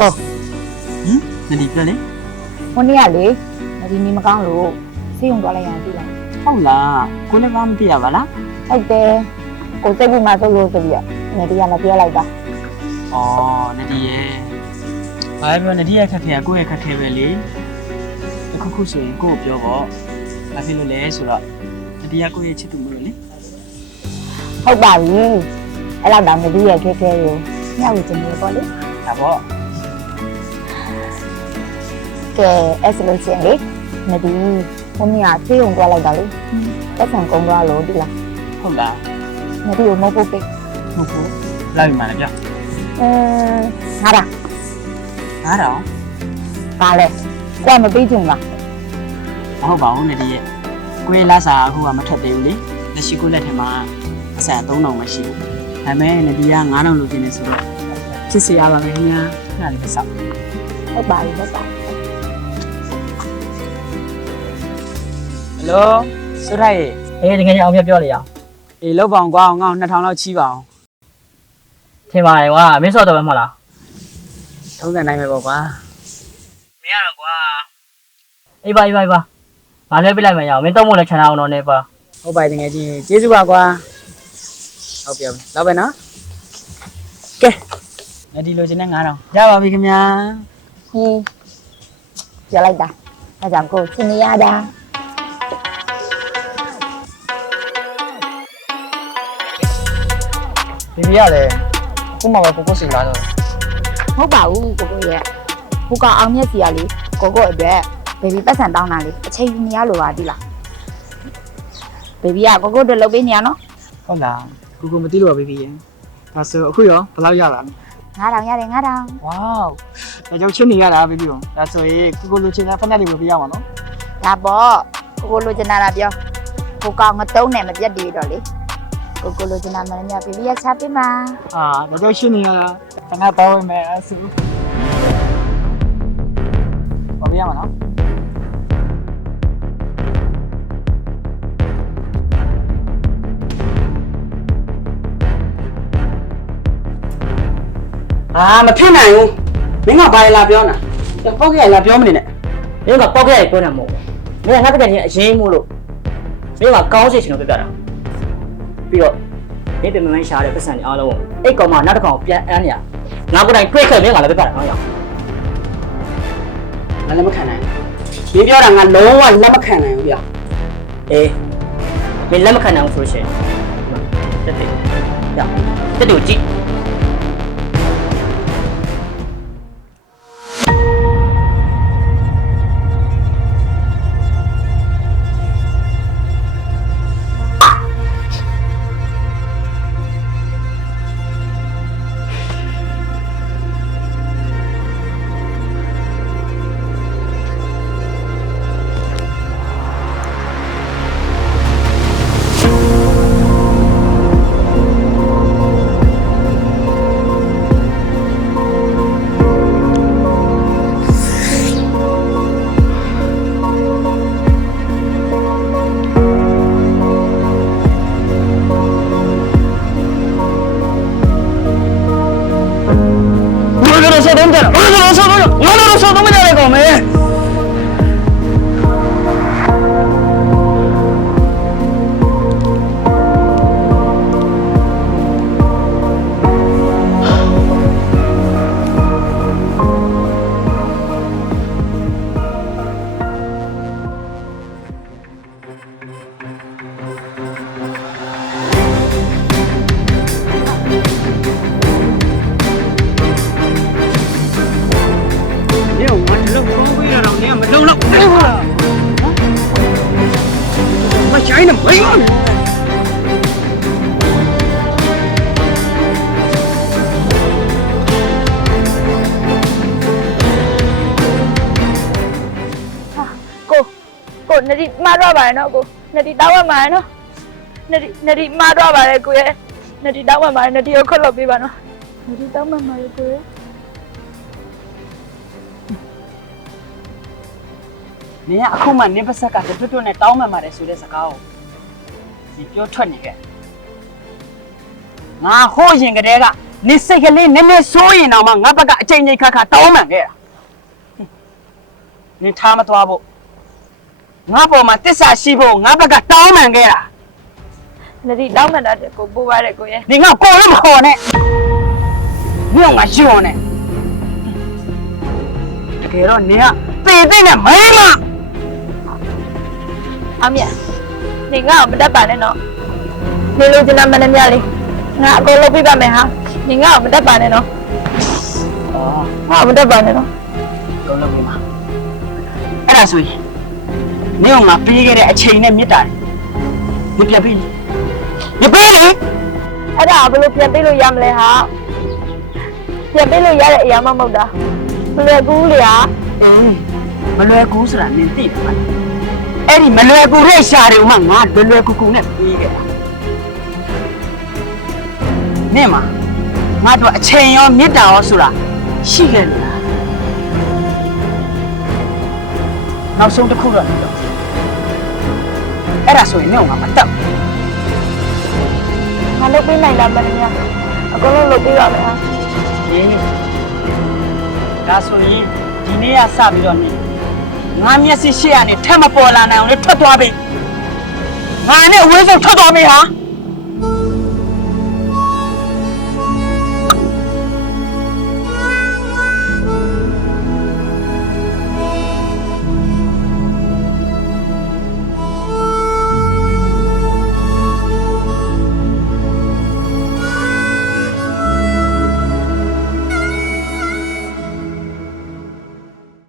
ကိုနဒီပြောလေ ဟိုနေ့ကလေနဒီနေမကောင်းလို့ဆေးရုံသွားလိုက်ရပြီလား ဟုတ်လားကိုလည်းဘာမသိရပါလား ဟုတ်တယ်ကိုစိတ်ကူမှဆိုလို့ဆိုပြီးတော့နဒီကမပြောလိုက်တာ ဩနဒီရဲ့ဘာပြောနဒီရဲ့ခက်ခဲကကိုယ့်ရဲ့ခက်ခဲပဲလေအခုခုဆိုရင်ကိုယ့်ကိုပြောပေါ့ဘာဖြစ်လို့လဲဆိုတော့နဒီကကိုယ့်ရဲ့ချစ်သူမလို့လေ ဟုတ်ပါပြီအဲ့လောက်တော့နဒီရဲ့ခဲခဲကိုညှောက်ချင်တယ်ပေါ့လေ ဒါပေါ့ ကဲအဲ့ဆိုလို့ရှိရင်လေနဒီဟိုနေ့ကဆေးရုံသွားလိုက်တာလေတက်ဆန်ကုန်းသွားလို့ဒီလား ဟုတ်လား နဒီကိုမဟုတ်ဘူး ဟုတ်ဘူးလိုက်မှလည်းပြော ဟာတာ 9000 ပါလေကိုကမသိချင်လား မဟုတ်ပါဘူးနဒီရဲ့ကိုယ့်ရဲ့လာစာအခုကမထွက်သေးဘူးလေလက်ရှိကိုယ့်လက်ထဲမှာအဆန်3000ပဲရှိဘူးဒါပေမဲ့နဒီက9000လို့ကျင်းနေဆိုတော့ဖြစ်စီရပါမယ်ခင်ဗျာခဏလေးပဲစောင့် ဟုတ်ပါပြီဟုတ်ပါ ဟယ်လိုဆိုရိုက် တကယ်ကြီးအောင်ပြပြောလေရအောင် အေးလောက်ပါအောင်ကွာငါ့ကို2000လောက်ချီးပါအောင် ထင်ပါတယ်ကွာမင်းစော့တော့ပဲမဟုတ်လား ထုံးစံနိုင်ပဲပေါ့ကွာ မင်းရတော့ကွာအေးပါမလဲပြလိုက်မယ်ရအောင်မင်းတော့မို့လဲခြံအောင်တော့နေပါ ဟုတ်ပါတကယ်ကြီးကျေးဇူးပါကွာဟုတ်ပြီလောက်ပဲနော်ကဲဒီလိုချင်တဲ့9000ရပါပြီခင်ဗျာ ဟင်းပြောလိုက်တာအဲကြောင့်ကိုချင်နေရတာ ဒီပြရလဲအခုမှပဲကိုကိုစီလာတော့ ဟုတ်ပါဘူးကိုကိုရဲ့ဟိုကအောင်မြတ်စီကလေကိုကိုအတွက်ဘေဘီပတ်စံတောင်းတာလေအချိန်ယူနေရလို့ပါဒီလားဘေဘီကကိုကိုအတွက်လုပ်ပေးနေရနော် ဟုတ်လားကိုမသိလို့ပါပြီရေဒါဆိုအခုရောဘယ်လောက်ရတာလဲ 9000ရတယ်9000 ဝေါဒါကြောင့်ချစ်နေရတာပြီရောဒါဆိုရင်ကိုလိုချင်တဲ့ဖက်နဲ့တွေပြရမှာနော် ဒါပေါ့ကိုကိုလိုချင်တာပြောဟိုကောင်ငတုံးနဲ့မပြတ်တည်တော့လေကိုကိုလိုချင်တာမင်းများဘေဘီကချပေးမှာ ဒါကြောင့်ချစ်နေရတာတငါပေါင်းမယ်အဆူဘာပြရမှာနော်မဖြစ်နိုင်ဘူးမင်းကဘာလာပြောနေတာပေါက်ခဲ့လာပြောမနေနဲ့ မင်းကပေါက်ခဲ့ရပြောနေမှာမဟုတ်ဘူးမင်းကငါတကယ်ကြီးအရင်မို့လို့မင်းကကောင်းစေချင်လို့ပြပြတာပြီးတော့မင်းတင်မန်းရှားတဲ့ပတ်စံတွေအားလုံးအိတ်ကောင်မှနောက်တစ်ကောင်ပြန်အမ်းနေရငါကိုယ်တိုင်တွေ့ခဲ့မင်းကလည်းပြပြတာနော်ရအောင် ငါလက်မခံနိုင်ဘူးမင်းပြောတာငါလုံးဝလက်မခံနိုင်ဘူးဗျ အေးမင်းလက်မခံနိုင်ဘူးဆိုလို့ရှိရင်တက်တယ်ရတက်တယ်ကြည့် ကိုနဒီမှားတော့ပါတယ်နော်ကိုနဒီတောင်းရမှာနော်နဒီမှားတော့ပါတယ်ကိုရဲ့နဒီတောင်းရမှာနဒီကိုခွတ်လုပ်ပေးပါနော်နဒီတောင်းမှာကိုရဲ့ နင်ကအခုမှနင်ပါဆက်ကတွတ်တွတ်နဲ့တောင်းမှန်ပါတယ်ဆိုတဲ့စကားကိုဒီပြောထွက်နေခဲ့ငါဟိုးရင်ကတည်းက နေစိတ်ကလေးနည်းနည်းစိုးရင်တော့မှငါဘက်ကအချိန်ချင်းခါခါတောင်းပန်ခဲ့တာနေထားမသွားဖို့ငါပေါ်မှာတစ္ဆာရှိဖို့ငါဘက်ကတောင်းပန်ခဲ့တာ နဒီတောင်းမှန်တာတဲ့ကိုပိုးပါတယ်ကိုရဲ့ နေငါကိုလည်းမခေါ်နဲ့ညောင်ငါယွန်းနဲ့တကယ်တော့နေကပေသိနဲ့မဲမ အောင်မြတ်နေငါ့ကိုမတက်ပါနဲ့နော်နေလို့ကျင်တာမနှမလေးငါအကုန်လုပ်ပြပါမယ်ဟာနေငါ့ကိုမတက်ပါနဲ့နော် ဩ ငါ့ကိုမတက်ပါနဲ့နော် ကောင်းလို့ပြီမအဲ့ဒါဆိုရင်နေကငါပေးခဲ့တဲ့အချိန်နဲ့မြစ်တာလေပြန်ပြီးမပေးလေ အဲ့ဒါဘယ်လိုပြန်ပေးလို့ရမလဲဟာပြန်ပေးလို့ရတဲ့အရာမှမဟုတ်တာဘယ်လိုကူးလေဟာ မလွယ်ကူဆိုတာနင်သိတယ်မလားအဲ့ဒီမလွယ်ကူတဲ့ရှာတွေမှငါလွယ်ကူကူနဲ့ပြီးခဲ့တာနင်မငါတို့အချိန်ရောမြစ်တာရောဆိုတာရှိခဲ့လို့လားနောက်ဆုံးတစ်ခုတော့အဲ့ဒါဆိုရင်နင်ကမတက်ဘူး ငါလုပ်ပေးနိုင်လားမနှမအကုန်လုံးလုပ်ပေးပါမယ်ဟာ ဒီဒါဆိုရင်ဒီနေ့ကစပြီးတော့နင်ငါမျက်စိရှေ့ကနေထက်မပေါ်လာနိုင်အောင်လေထွက်သွားပြီငါနဲ့အဝေးဆုံးထွက်သွားပြီဟာ